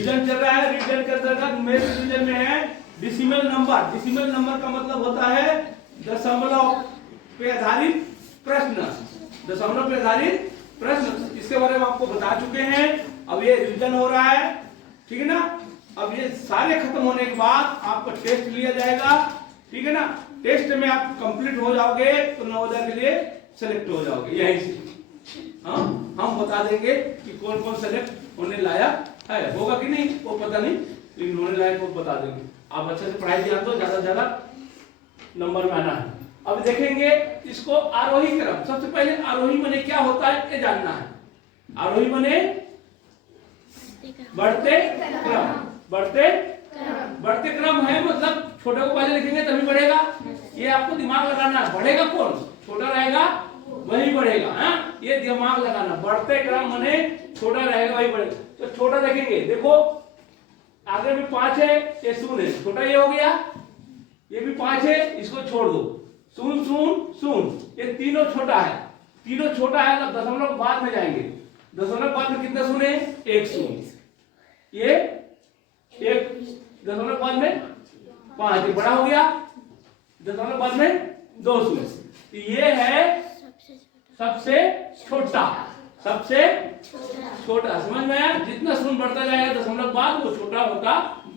Revision चल रहा है। रिवीजन के अंतर्गत मेन रिवीजन में है डेसिमल नंबर। डेसिमल नंबर का मतलब होता है दशमलव पे आधारित प्रश्न। दशमलव पे आधारित प्रश्न, इसके बारे में आपको बता चुके हैं। अब ये रिवीजन हो रहा है, ठीक है ना। अब ये सारे खत्म होने के बाद आपका टेस्ट लिया जाएगा, ठीक है ना। टेस्ट में आप कंप्लीट हो जाओगे तो नवोदय के लिए सेलेक्ट हो जाओगे यहीं से। हाँ, हम बता देंगे कि कौन कौन सेलेक्ट होने लायक है, होगा कि नहीं वो पता नहीं, लेकिन होने लायक वो बता देंगे। आप अच्छे से पढ़ाई ध्यान दो, ज्यादा से ज्यादा नंबर में आना है। अब देखेंगे इसको आरोही क्रम। सबसे पहले आरोही माने क्या होता है ये जानना है। आरोही माने बढ़ते क्रम। बढ़ते क्रम है मतलब छोटे को पहले लिखेंगे तभी बढ़ेगा, ये आपको दिमाग लगाना है। बढ़ेगा कौन, छोटा रहेगा वही बढ़ेगा। हाँ, ये दिमाग लगाना। बढ़ते क्रम माने छोटा रहेगा वही बढ़ेगा। तो छोटा देखेंगे, देखो आगे भी 5 है, ये 0 है, छोटा ये हो गया। ये भी 5 है, इसको छोड़ दो, 0 0 0, ये तीनों छोटा है। तीनों छोटा है तो दशमलव बाद में जाएंगे। दशमलव बाद में कितना 0 है, 1 0। ये एक दशमलव बाद में 5, ये बड़ा हो गया। दशमलव बाद में 2 0। ये है सबसे छोटा। सबसे छोटा समझ में आया। जितना शून्य बढ़ता जाएगा दशमलव बाद वो छोटा होता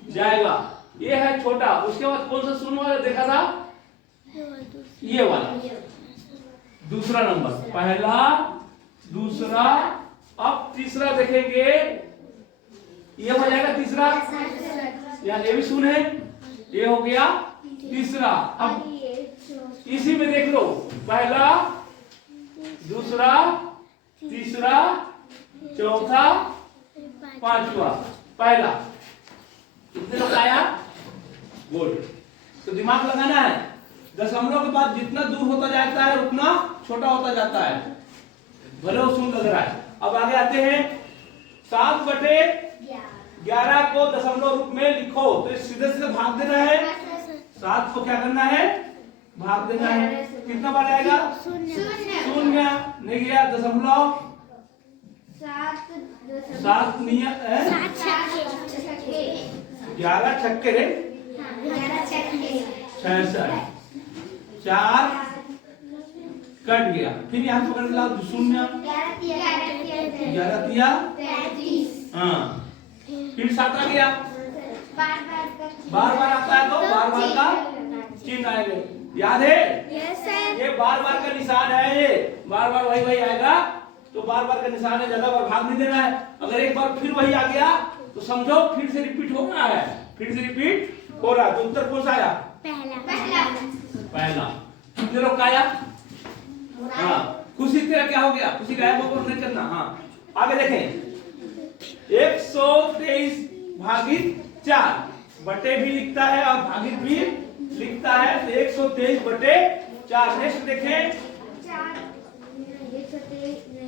जाएगा। ये है छोटा। उसके बाद कौन सा शून्य वाला देखा था, ये वाला दूसरा नंबर, पहला दूसरा। अब तीसरा देखेंगे, ये हो जाएगा तीसरा, यहाँ ये भी शून्य है, ये हो गया तीसरा। अब इसी में देख लो, पहला दूसरा तीसरा चौथा पांचवा। पहला कितने लोग आया, गुड। तो दिमाग लगाना है, दशमलव के बाद जितना दूर होता जाता है उतना छोटा होता जाता है, भले वो शून्य लग रहा है। अब आगे आते हैं, 7/11 को दशमलव रूप में लिखो। तो सीधे सीधे भाग देना है। 7 को क्या करना है, भाग देना है। कितना बार आएगा, 0 नहीं गया। दशमलव 7 नियम 11 छक्के रे 66, 4 कट गया। फिर यहाँ पकड़ ला 0, 11 तिया हाँ, फिर 7 आ गया। बार बार आता है तो बार बार का चिन्ह आएगा, याद है। ये बार बार का निशान है, ये बार बार वही वही आएगा। तो बार बार का निशान है, ज्यादा बार भाग नहीं देना है। अगर एक बार फिर वही आ गया तो समझो फिर से रिपीट हो रहा है, फिर से रिपीट हो रहा है। तो उत्तर कौन सा आया, पहला। कितने लोग का आया, हाँ। खुशी तेरा क्या हो गया, खुशी गायब होकर नहीं करना। हाँ, आगे देखें, 123 भागित 4 बटे भी लिखता है और भागित भी लिखता है। तो 123/4। नेक्स्ट देखें,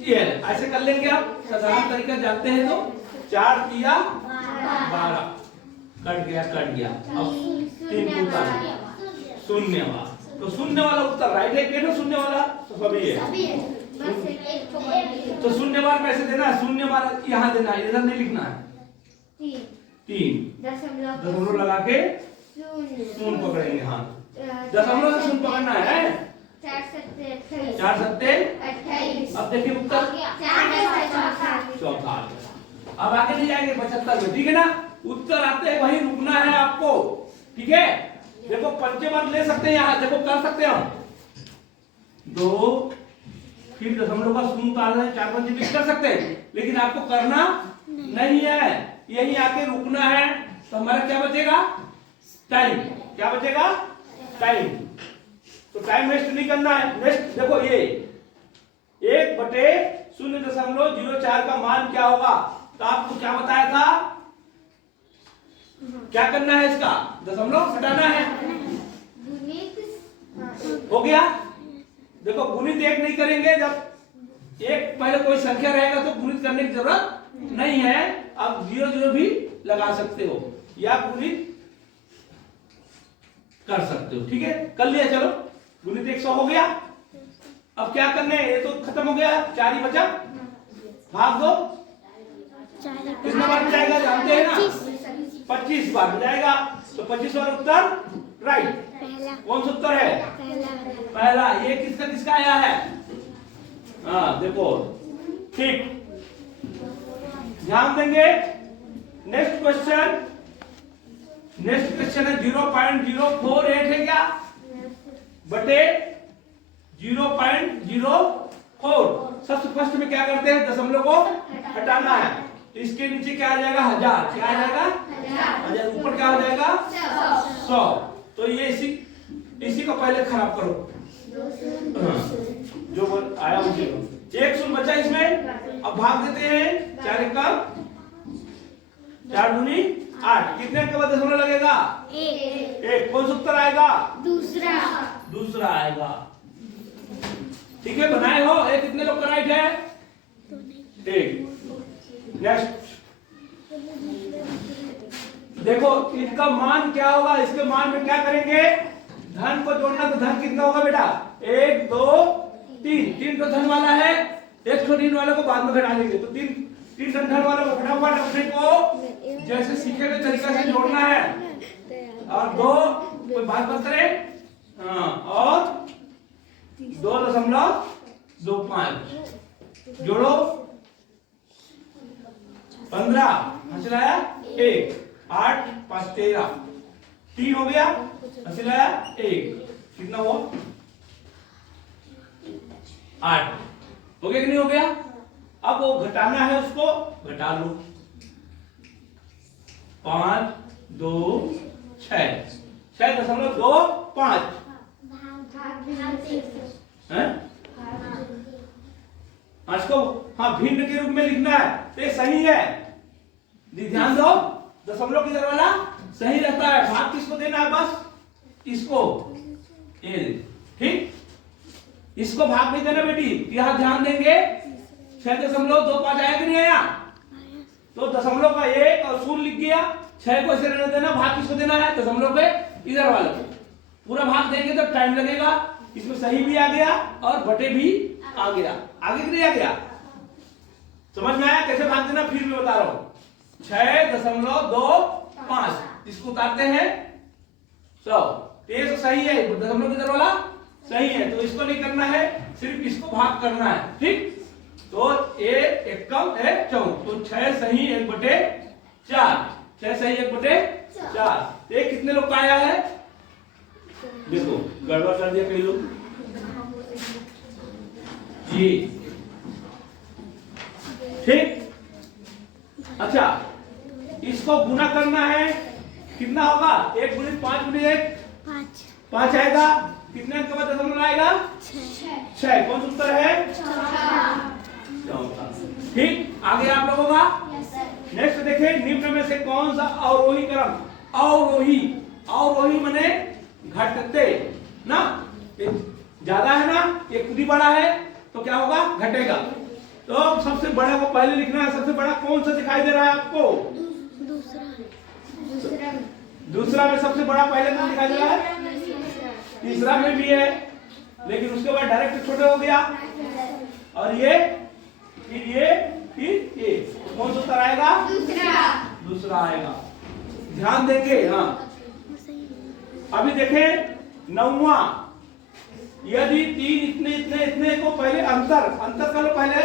ये ऐसे कर लेंगे आप, साधारण तरीका जानते हैं। तो 4 तिया 12 कट गया। अब 3 शून्य वाला, तो शून्य वाला उत्तर राइट है कि शून्य वाला, तो सभी है। तो शून्य बार कैसे देना है, शून्य बार यहाँ देना है, इधर नहीं लिखना है। 3 दशमलव लगा के शून्य पकड़ेंगे। हाँ, दशमलव से शून्य पकड़ना है। 4 7 28। अब देखिए उत्तर चौथा। अब आगे नहीं जाएंगे 75 में, ठीक है ना। उत्तर आते हैं वही रुकना है आपको, ठीक है। देखो पंचे बार ले सकते हैं, यहाँ देखो कर सकते हैं हम 2, फिर दशमलव का शून्य उतारना है, 4 5 भी कर सकते हैं, लेकिन आपको करना नहीं है, यही आके रुकना है। तो हमारा क्या बचेगा, टाइम। क्या बचेगा, टाइम। तो टाइम वेस्ट नहीं करना है। नेक्स्ट देखो, ये 1/0.04 का मान क्या होगा। तो आपको क्या बताया था, क्या करना है, इसका दशमलव हटाना है। हो गया। देखो गुणित 1 नहीं करेंगे, जब एक पहले कोई संख्या रहेगा तो गुणित करने की जरूरत नहीं है। अब 0 0 भी लगा सकते हो या गुणित कर सकते हो, ठीक है। कर लिया, चलो गुणित 100 हो गया। अब क्या करने, ये तो खत्म हो गया, 4 ही बचा, भाग दो। कितना बार जाएगा जानते हैं ना, 25 बार हो जाएगा। तो 25 वाला उत्तर राइट। पहला कौन सा उत्तर है? पहला पहला। ये किसका किसका आया है? हाँ देखो ठीक, ध्यान देंगे। नेक्स्ट क्वेश्चन है 0.048 है क्या बटे 0.04। सबसे फर्स्ट में क्या करते हैं? दशमलव को हटाना है। तो इसके नीचे क्या आ जाएगा? 1000। क्या आ जाएगा? 1000। ऊपर क्या हो जाएगा? 100। तो ये इसी को पहले खराब करो। जो बोल आया उसी को। एक शून्य बचा इसमें। अब भाग देते हैं। 4 एकम 4 दूनी 8। कितने के बाद दशमलव लगेगा? एक। कौन सा उत्तर आएगा? दूसरा आएगा। ठीक है, बनाए हो। एक कितने लोग का राइट है? एक। नेक्स्ट देखो इसका मान क्या होगा? इसके मान में क्या करेंगे? धन को जोड़ना। तो धन कितना होगा बेटा? 1 2 3। 3 तो धन वाला है, 1 तो ऋण वाले को बाद में घटा लेंगे। तो 3 धन वाला को फटाफट अपने को जैसे सीखे हुए तरीका से जोड़ना है। और 2 कोई बात मत करे। हाँ, और 2.25 जोड़ो 15 हंसलाया 1 8 5 13 3 हो गया। हंसलाया 1 कितना हुआ? 8 हो गया कि नहीं हो गया? अब वो घटाना है, उसको घटा लो। 5 2 6 6.25 है। इसको हाँ भिन्न के रूप में लिखना है। तो ये सही है, ध्यान दो। दशमलव किधर वाला सही रहता है। भाग किसको देना है? बस इसको। ये ठीक, इसको भाग नहीं देना बेटी। यहां ध्यान देंगे। 6.25 आया कि नहीं आया? तो दशमलव का 1 और शून्य लिख गया। 6 को ऐसे रहने देना। भाग किसको देना है? दशमलव पे इधर वाले को। पूरा भाग देंगे तो टाइम लगेगा। इसमें सही भी आ गया और बटे भी आ गया। आगे कि नहीं आ गया? समझ में आया कैसे भाग देना? फिर भी बता रहा हूं। 6.25 इसको उतारते हैं 100। ये तो सही है, दशमलव किधर वाला सही है। तो इसको नहीं करना है, सिर्फ इसको भाग करना है। ठीक, तो 1 एकम 1 4। तो 6 सही 1/4। 6 सही 1/4। ये कितने लोग का आया है? देखो गड़बड़ कर दिया कई लोग जी। ठीक, अच्छा इसको गुना करना है। कितना होगा? 1 × 5 × 1 5 आएगा। कितने अंक का दशमलव आएगा? 6। कौन सा उत्तर है? ठीक, आगे आप लोगों का नेक्स्ट देखें। निम्न में से कौन सा अवरोही क्रम? अवरोही माने घटते ना, ज्यादा है ना, ये खुद ही बड़ा है तो क्या होगा? घटेगा। तो सबसे बड़ा को पहले लिखना है। सबसे बड़ा कौन सा दिखाई दे रहा है आपको? दूसरा में सबसे बड़ा पहले कौन दिखाई दे रहा है? तीसरा में भी है, लेकिन उसके बाद डायरेक्ट छोटे हो गया। और ये फिर ये कौन सा उत्तर आएगा? दूसरा आएगा। ध्यान देंगे। हाँ, अभी देखें 9वां। यदि 3 इतने को पहले अंतर कर लो। पहले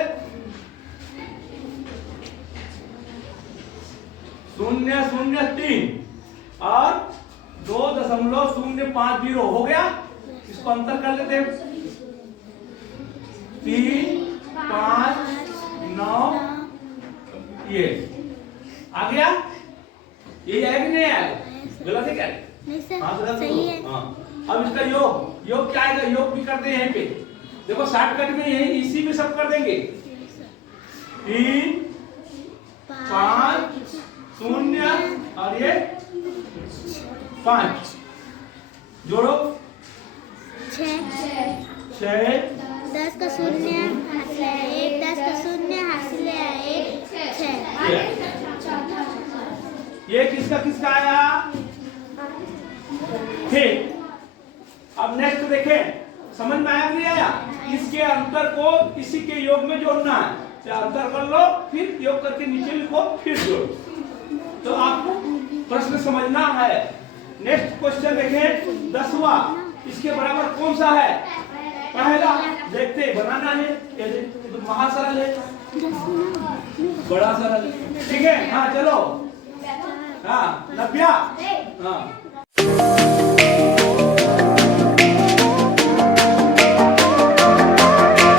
0.03 और 2.050 हो गया। इसको अंतर कर लेते हैं। 3 5 9 ये आ गया। ये आएगा कि नहीं आएगा? गलत है क्या? हाँ सही है। हाँ, अब इसका योग क्या आएगा? योग भी करते हैं यहीं पे। देखो शॉर्टकट में यही इसी में सब कर देंगे। 3 5 0 और ये 5 जोड़ो 6 10 का 0 हासिल 1 10 का 0 हासिल 1 6। ये किसका आया? ठीक, अब नेक्स्ट देखें। समझ में आया नहीं आया? इसके अंतर को इसी के योग में जोड़ना है। तो अंतर कर लो, फिर योग करके नीचे लिखो, फिर जोड़ो। तो आपको प्रश्न समझना है। नेक्स्ट क्वेश्चन देखें 10वां, इसके बराबर कौन सा है? पहला। देखते बनाना है, ये तो महासरल है, बड़ा सरल है, ठीक है। हाँ चलो, हाँ 90, हाँ